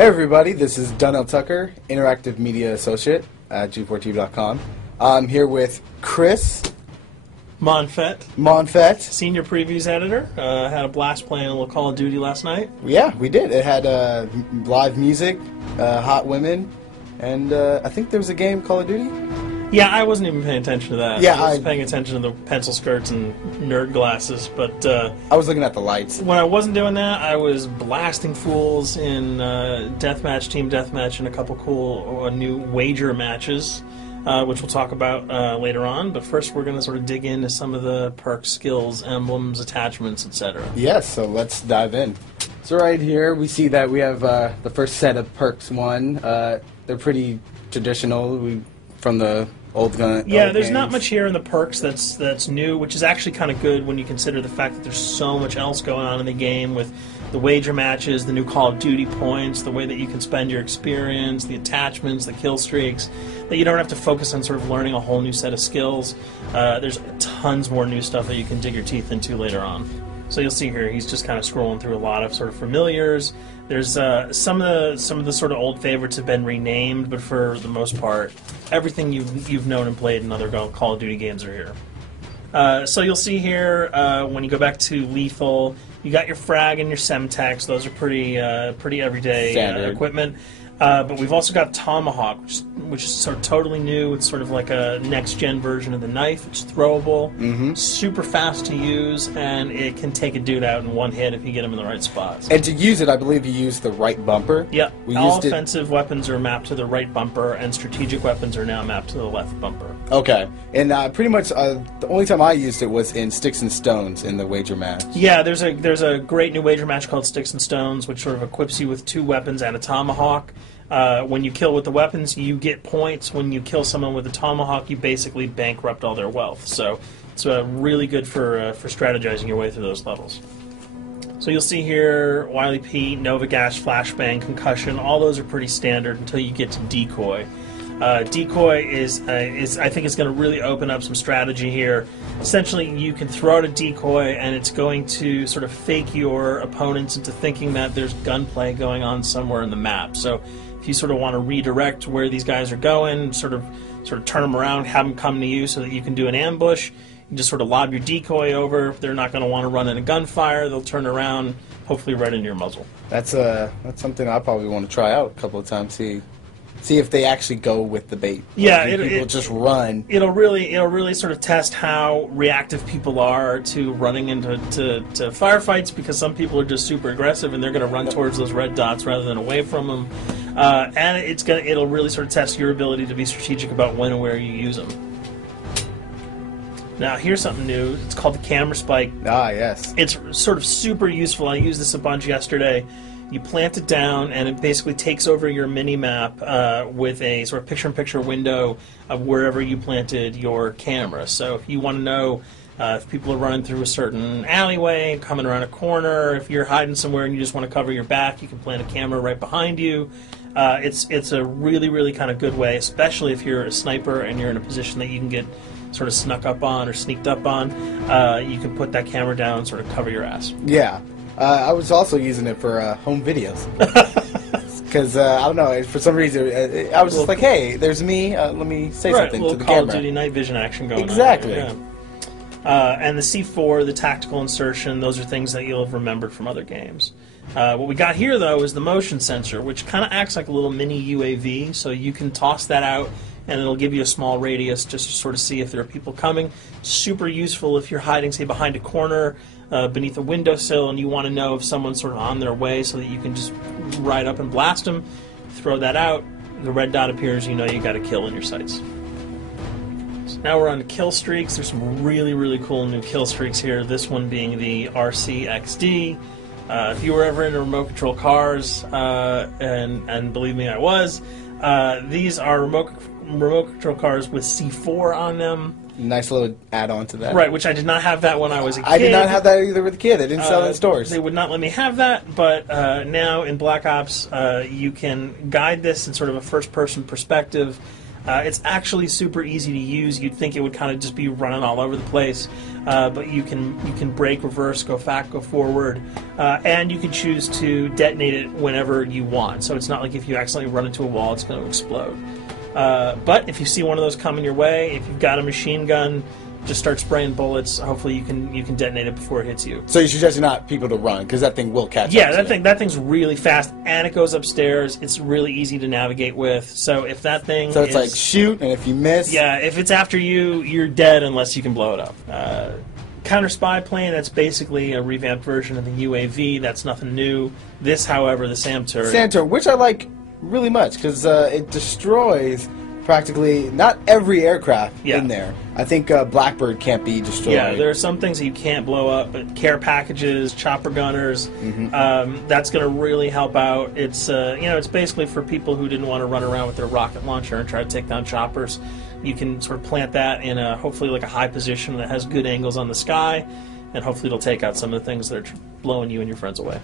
Hey everybody, this is Donnell Tucker, Interactive Media Associate at G4TV.com. I'm here with Chris Monfett, Senior Previews Editor. Had a blast playing a little Call of Duty last night. Yeah, we did. It had live music, hot women, and I think there was a game, Call of Duty? Yeah, I wasn't even paying attention to that. Yeah, I was paying attention to the pencil skirts and nerd glasses, but I was looking at the lights. When I wasn't doing that, I was blasting fools in deathmatch, team deathmatch, and a couple cool new wager matches, which we'll talk about later on. But first, we're going to sort of dig into some of the perks, skills, emblems, attachments, etc. Yes, so let's dive in. So right here, we see that we have the first set of perks one. They're pretty traditional from the old gun. Yeah, there's not much here in the perks that's new, which is actually kind of good when you consider the fact that there's so much else going on in the game with the wager matches, the new Call of Duty points, the way that you can spend your experience, the attachments, the kill streaks, that you don't have to focus on sort of learning a whole new set of skills. There's tons more new stuff that you can dig your teeth into later on. So you'll see here, he's just kind of scrolling through a lot of sort of familiars. There's some of the sort of old favorites have been renamed, but for the most part, everything you've known and played in other Call of Duty games are here. So you'll see here when you go back to lethal, you got your frag and your semtex. Those are pretty everyday equipment. But we've also got Tomahawk, which is sort of totally new. It's sort of like a next-gen version of the knife. It's throwable, super fast to use, and it can take a dude out in one hit if you get him in the right spots. And to use it, I believe you use the right bumper. Yeah, all offensive weapons are mapped to the right bumper, and strategic weapons are now mapped to the left bumper. Okay, and pretty much the only time I used it was in Sticks and Stones in the wager match. Yeah, there's a great new wager match called Sticks and Stones, which sort of equips you with 2 weapons and a tomahawk. When you kill with the weapons, you get points. When you kill someone with a tomahawk, you basically bankrupt all their wealth. So it's really good for strategizing your way through those levels. So you'll see here, Wily Pete, Nova Gash, Flashbang, Concussion. All those are pretty standard until you get to Decoy. Decoy is I think it's going to really open up some strategy here. Essentially, you can throw out a decoy, and it's going to sort of fake your opponents into thinking that there's gunplay going on somewhere in the map. So if you sort of want to redirect where these guys are going, sort of turn them around, have them come to you so that you can do an ambush, you just sort of lob your decoy over. They're not going to want to run in a gunfire. They'll turn around, hopefully right into your muzzle. That's something I probably want to try out a couple of times. See if they actually go with the bait. Yeah, people just run. It'll really sort of test how reactive people are to running into firefights, because some people are just super aggressive and they're going to run towards those red dots rather than away from them. And it'll really sort of test your ability to be strategic about when and where you use them. Now, here's something new. It's called the camera spike. Ah, yes. It's sort of super useful. I used this a bunch yesterday. You plant it down, and it basically takes over your mini-map with a sort of picture-in-picture window of wherever you planted your camera. So if you want to know if people are running through a certain alleyway, coming around a corner, if you're hiding somewhere and you just want to cover your back, you can plant a camera right behind you. It's a really kind of good way, especially if you're a sniper and you're in a position that you can get sort of snuck up on or sneaked up on. You can put that camera down and sort of cover your ass. Yeah. I was also using it for home videos. Because, I don't know, for some reason, I was just like, hey, there's me, let me say something to the Call camera. of Duty night vision action going exactly. on. Exactly. And the C4, the tactical insertion, those are things that you'll have remembered from other games. What we got here, though, is the motion sensor, which kind of acts like a little mini UAV, so you can toss that out, and it'll give you a small radius just to sort of see if there are people coming. Super useful if you're hiding, say, behind a corner, beneath a windowsill, and you want to know if someone's sort of on their way so that you can just ride up and blast them. Throw that out, the red dot appears, you know you got a kill in your sights. So now we're on to kill streaks. There's some really cool new kill streaks here, this one being the RCXD. If you were ever into remote control cars, and believe me, I was, these are remote control cars with C4 on them. Nice little add-on to that. Right, which I did not have that when I was a kid. I did not have that either with a kid. They didn't sell it in stores. They would not let me have that, but now in Black Ops, you can guide this in sort of a first-person perspective. It's actually super easy to use. You'd think it would kind of just be running all over the place, but you can brake, reverse, go back, go forward, and you can choose to detonate it whenever you want. So it's not like if you accidentally run into a wall, it's going to explode. But if you see one of those coming your way, if you've got a machine gun, just start spraying bullets. Hopefully you can detonate it before it hits you. So you suggest not people to run, because that thing will catch up. Yeah, that thing's really fast, and it goes upstairs. It's really easy to navigate with. So if that thing So it's like shoot, and if you miss... Yeah, if it's after you, you're dead unless you can blow it up. Counter spy plane, that's basically a revamped version of the UAV. That's nothing new. This, however, the SAM turret... SAM turret, which I like really much, because it destroys... practically not every aircraft in there. I think Blackbird can't be destroyed. Yeah, there are some things that you can't blow up, but care packages, chopper gunners, that's going to really help out. It's it's basically for people who didn't want to run around with their rocket launcher and try to take down choppers. You can sort of plant that in a hopefully like a high position that has good angles on the sky, and hopefully it'll take out some of the things that are blowing you and your friends away.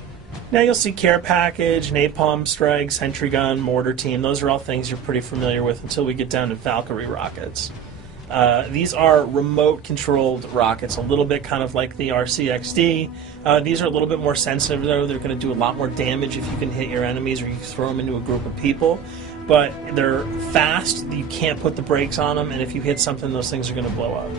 Now you'll see care package, napalm strike, sentry gun, mortar team. Those are all things you're pretty familiar with until we get down to Valkyrie rockets. These are remote-controlled rockets, a little bit kind of like the RCXD. These are a little bit more sensitive, though. They're going to do a lot more damage if you can hit your enemies or you throw them into a group of people. But they're fast, you can't put the brakes on them, and if you hit something, those things are going to blow up.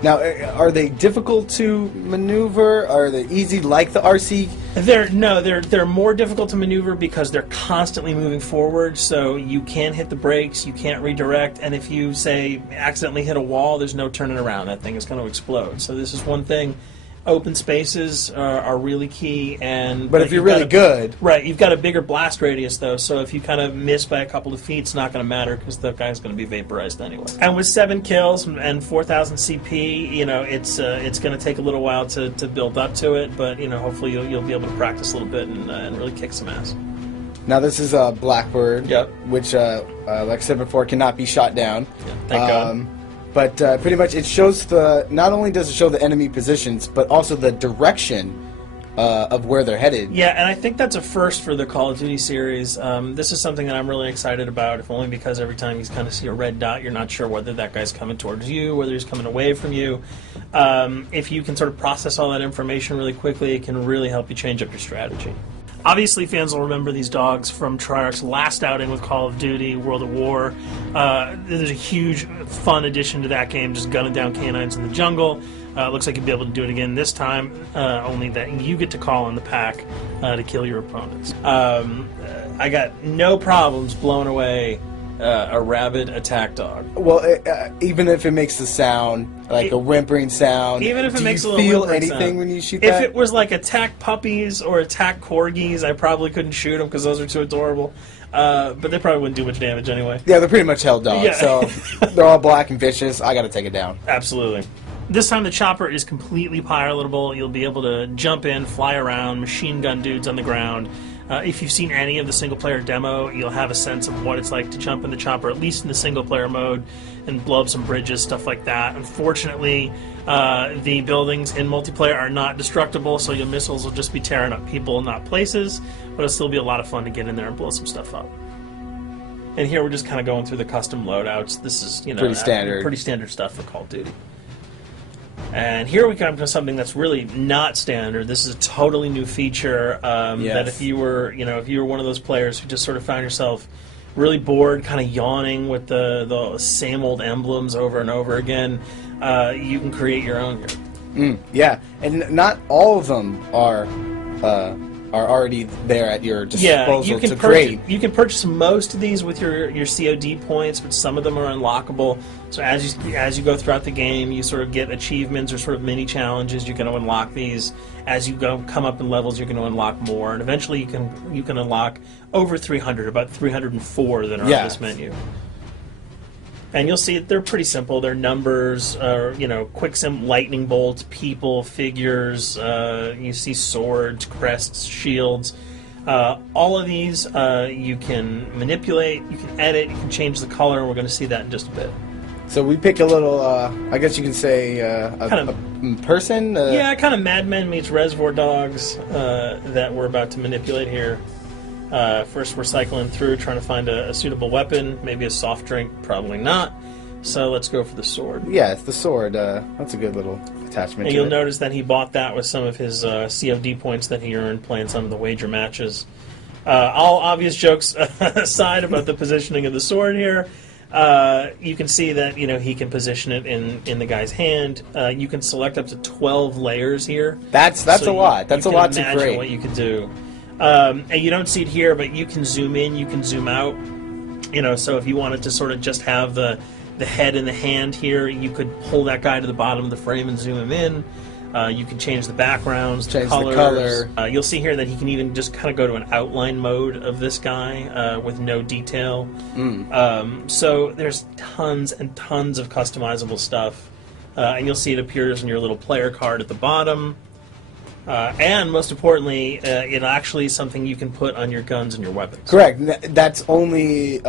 Now, are they difficult to maneuver? Are they easy like the RC? They're more difficult to maneuver because they're constantly moving forward, so you can't hit the brakes, you can't redirect, and if you, say, accidentally hit a wall, there's no turning around. That thing is going to explode. So this is one thing. Open spaces are really key, but if you're really good, right? You've got a bigger blast radius, though, so if you kind of miss by a couple of feet, it's not going to matter because the guy's going to be vaporized anyway. And with 7 kills and 4,000 CP, it's going to take a little while to build up to it, but hopefully you'll be able to practice a little bit and really kick some ass. Now this is a Blackbird, which, like I said before, cannot be shot down. Yeah, thank God. But pretty much it shows not only does it show the enemy positions, but also the direction of where they're headed. Yeah, and I think that's a first for the Call of Duty series. This is something that I'm really excited about, if only because every time you kind of see a red dot, you're not sure whether that guy's coming towards you, whether he's coming away from you. If you can sort of process all that information really quickly, it can really help you change up your strategy. Obviously, fans will remember these dogs from Treyarch's last outing with Call of Duty, World at War. There's a huge, fun addition to that game, just gunning down canines in the jungle. Looks like you'll be able to do it again this time, only that you get to call on the pack to kill your opponents. I got no problems blowing away a rabid attack dog. Well, even if it makes the sound, like a whimpering sound, even if it makes a little feel whimpering anything sound. When you shoot that? If it was like attack puppies or attack corgis, I probably couldn't shoot them because those are too adorable. But they probably wouldn't do much damage anyway. Yeah, they're pretty much held dogs, Yeah. so they're all black and vicious. I got to take it down. Absolutely. This time the chopper is completely pilotable. You'll be able to jump in, fly around, machine gun dudes on the ground. If you've seen any of the single-player demo, you'll have a sense of what it's like to jump in the chopper, at least in the single-player mode, and blow up some bridges, stuff like that. Unfortunately, the buildings in multiplayer are not destructible, so your missiles will just be tearing up people, not places, but it'll still be a lot of fun to get in there and blow some stuff up. And here we're just kind of going through the custom loadouts. This is, pretty standard stuff for Call of Duty. And here we come to something that's really not standard. This is a totally new feature that if you were one of those players who just sort of found yourself really bored, kind of yawning with the same old emblems over and over again, you can create your own here. Yeah, and not all of them are already there at your disposal to create. You can purchase most of these with your COD points, but some of them are unlockable. So as you go throughout the game, you sort of get achievements or sort of mini challenges. You're going to unlock these. As you come up in levels, you're going to unlock more, and eventually you can unlock over 300, about 304 that are on this menu. And you'll see they're pretty simple. They're numbers, quick lightning bolts, people, figures. You see swords, crests, shields. All of these you can manipulate, you can edit, you can change the color, and we're going to see that in just a bit. So we pick a little, I guess you can say, a person? Yeah, kind of Mad Men meets Reservoir Dogs that we're about to manipulate here. First, we're cycling through, trying to find a suitable weapon. Maybe a soft drink, probably not. So let's go for the sword. Yeah, it's the sword. That's a good little attachment. And you'll notice that he bought that with some of his COD points that he earned playing some of the wager matches. All obvious jokes aside about the positioning of the sword here, you can see that he can position it in the guy's hand. You can select up to 12 layers here. That's a lot. That's a lot to imagine create. What you can do. And you don't see it here, but you can zoom in, you can zoom out. So if you wanted to sort of just have the head and the hand here, you could pull that guy to the bottom of the frame and zoom him in. You can change the backgrounds, change colors. the color. You'll see here that he can even just kind of go to an outline mode of this guy with no detail. So there's tons and tons of customizable stuff. And you'll see it appears in your little player card at the bottom. And most importantly, it actually is something you can put on your guns and your weapons. Correct. That's only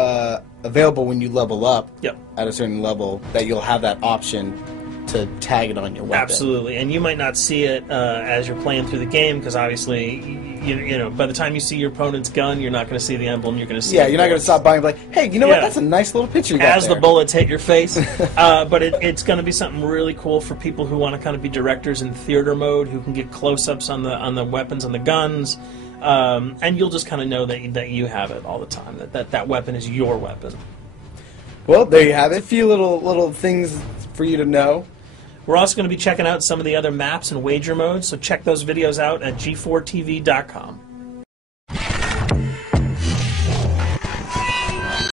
available when you level up at a certain level, that you'll have that option to tag it on your weapon. Absolutely. And you might not see it as you're playing through the game, because obviously, by the time you see your opponent's gun, you're not going to see the emblem. You're going to see you're not going to stop by and be like, hey, you know what? That's a nice little picture you got as there. the bullets hit your face. But it's going to be something really cool for people who want to kind of be directors in theater mode, who can get close-ups on the weapons and the guns. And you'll just kind of know that you have it all the time, that weapon is your weapon. Well, there you have it. A few little things for you to know. We're also going to be checking out some of the other maps and wager modes, so check those videos out at g4tv.com.